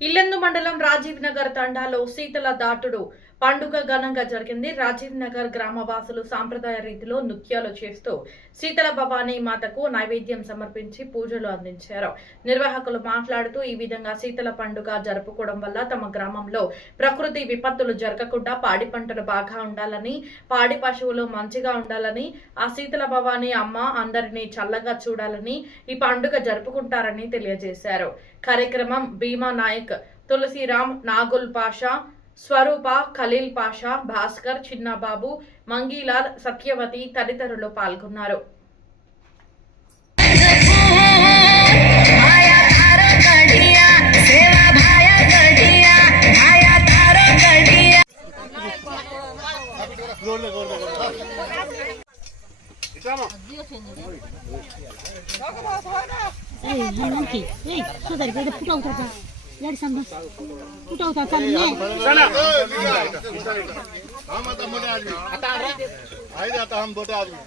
ఇల్లెందు మండలం రాజీవ్ నగర్ తండాలో శీతల దాటుడు పండుగ ఘనంగా జరిగింది. రాజీవ్ నగర్ గ్రామవాసులు సాంప్రదాయ రీతిలో నృత్యాలు చేస్తూ శీతల భవానీ మాతకు నైవేద్యం సమర్పించి పూజలు అందించారు. నిర్వాహకులు మాట్లాడుతూ ఈ విధంగా శీతల పండుగ జరుపుకోవడం వల్ల తమ గ్రామంలో ప్రకృతి విపత్తులు జరగకుండా పాడి పంటలు బాగా ఉండాలని, పాడి పశువులు మంచిగా ఉండాలని, ఆ శీతల భవానీ అమ్మ అందరినీ చల్లగా చూడాలని ఈ పండుగ జరుపుకుంటారని తెలియజేశారు. కార్యక్రమం భీమా నాయక్, తులసిరామ్, నాగుల్ పాషా, స్వరూప, ఖలీల్ పాషా, భాస్కర్, చిన్నబాబు, మంగీలాల్, సత్యవతి తదితరులు పాల్గొన్నారు. यार संबंध कुठं होता चालले चला हम आता मोठे आदमी आता आइए आता हम छोटे आदमी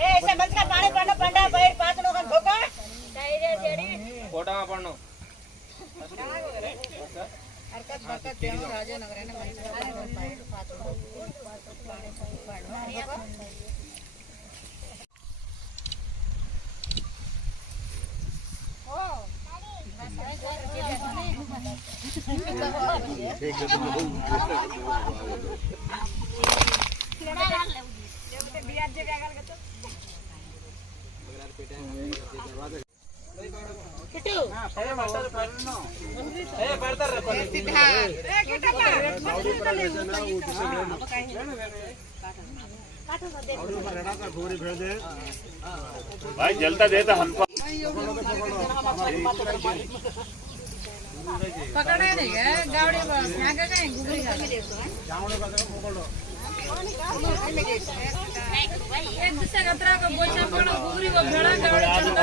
ए संबंध का पानी पड़ना पंडा बैठ पांच लोग भोका डायरे जेडी कोटा पड़नो हरकत बरकत देव राजा नगरने मंच पांच लोग भाई जलता देता हमको पकड़े नहीं है गावड़ी बस यहां का कहीं गुगरी का एक दूसरे का तरह को बोचा पड़ो गुगरी को भेड़ा गावड़ी चलता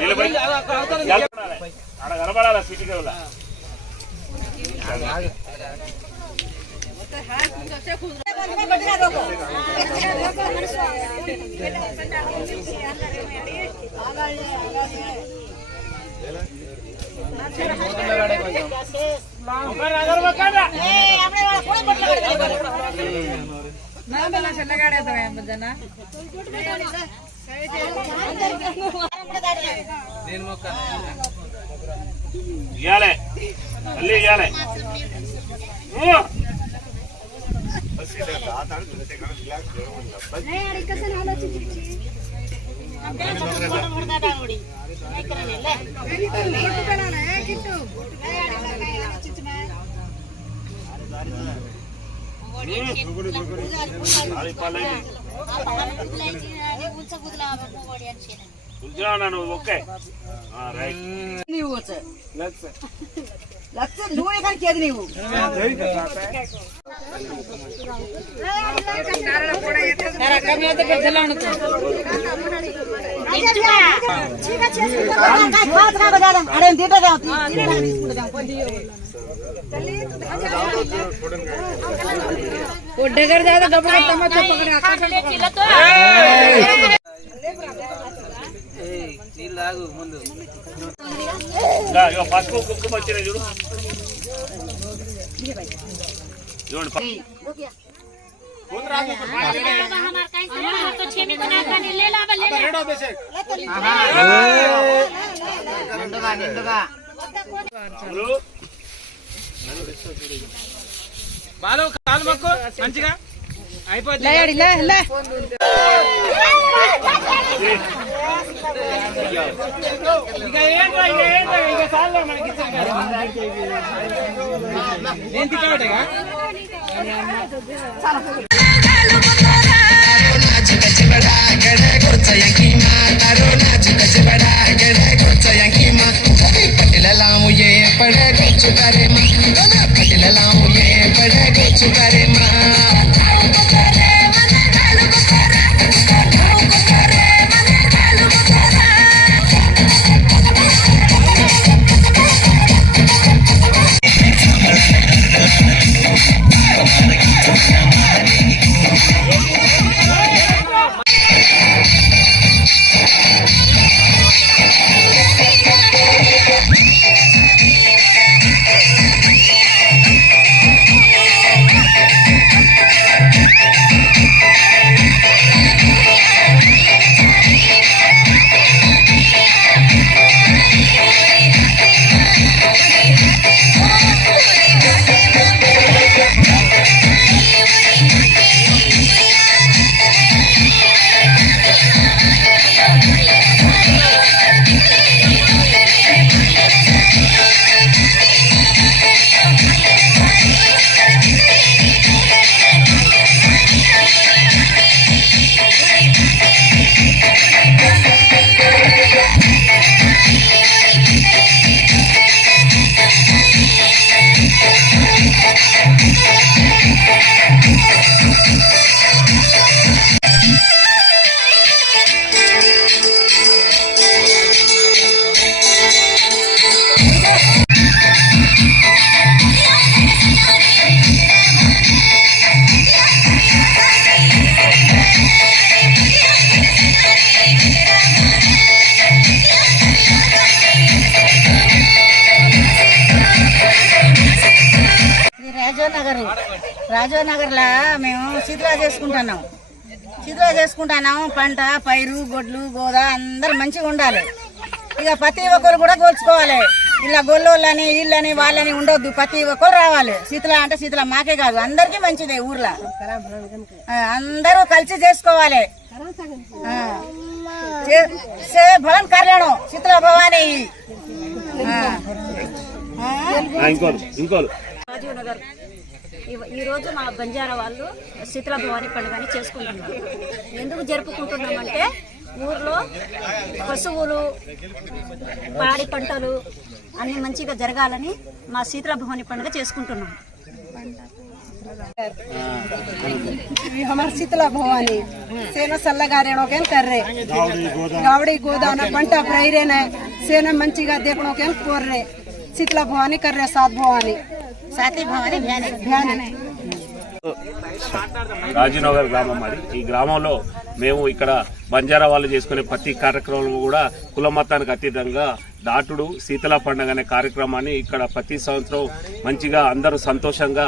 ले भाई चल आड़ा गड़बड़ा सीटी के वाला ఓకే లక్ష నువ్వు ఎక్కడ చేది నీవు डगर ज्यादा डबल तमाचा पकड़े నీళ్ళాగు ముందు పసుపు కుక్క వచ్చిన చూడు చూడండి బాలు కాలు మొక్కు మంచిగా అయిపోతుంది నేను తిట్టాడుగా రాజానగర్లో మేము శీతలా చేసుకుంటున్నాం. పంట పైరు గొడ్లు గోద అందరు మంచిగా ఉండాలి. ఇక ప్రతి ఒక్కరు కూడా గోల్చుకోవాలి. ఇలా గొల్లోళ్ళని వీళ్ళని వాళ్ళని ఉండొద్దు, ప్రతి ఒక్కరు రావాలి. శీతల అంటే శీతల మాకే కాదు అందరికీ మంచిదే. ఊర్లో అందరూ కలిసి చేసుకోవాలి. భవన్ కర్లేను శీతల భవానీ. రాజీవ్ నగర్ ఈరోజు మా బంజారా వాళ్ళు శీతల భవానీ పండుగని చేసుకుంటున్నారు. ఎందుకు జరుపుకుంటున్నామంటే ఊర్లో పశువులు పాడి పంటలు అన్ని మంచిగా జరగాలని మా శీతల భవానీ పండుగ చేసుకుంటున్నాం. हमारे शीतला भवानी सेना सल्लागारेणो के कर रहे गावड़ी गोदान पंटा प्रहरे ने सेना मंचिगा देखनो के कोर रहे शीतला भवानी कर रहे साथी भवानी ध्यान రాజీనగర్ గ్రామం అది. ఈ గ్రామంలో మేము ఇక్కడ బంజారా వాళ్ళు చేసుకునే ప్రతి కార్యక్రమంలో కూడా కుల మతానికి అతీతంగా దాటుడు శీతల పండుగ అనే కార్యక్రమాన్ని ఇక్కడ ప్రతి సంవత్సరం మంచిగా అందరూ సంతోషంగా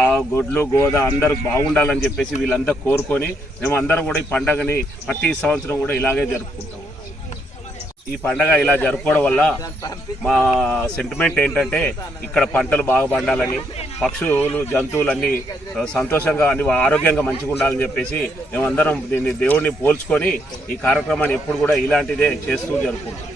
ఆ గొడ్లు గోద అందరూ బాగుండాలని చెప్పేసి వీళ్ళందరూ కోరుకొని మేము అందరం కూడా ఈ పండుగని ప్రతి సంవత్సరం కూడా ఇలాగే జరుపుకుంటాము. ఈ పండగ ఇలా జరుపుకోవడం వల్ల మా సెంటిమెంట్ ఏంటంటే ఇక్కడ పంటలు బాగా పండాలని, పక్షులు జంతువులన్నీ సంతోషంగా అన్ని ఆరోగ్యంగా మంచిగా ఉండాలని చెప్పేసి మేమందరం దీన్ని దేవుడిని పోల్చుకొని ఈ కార్యక్రమాన్ని ఎప్పుడు కూడా ఇలాంటిదే చేస్తూ జరుపుకుంటాం.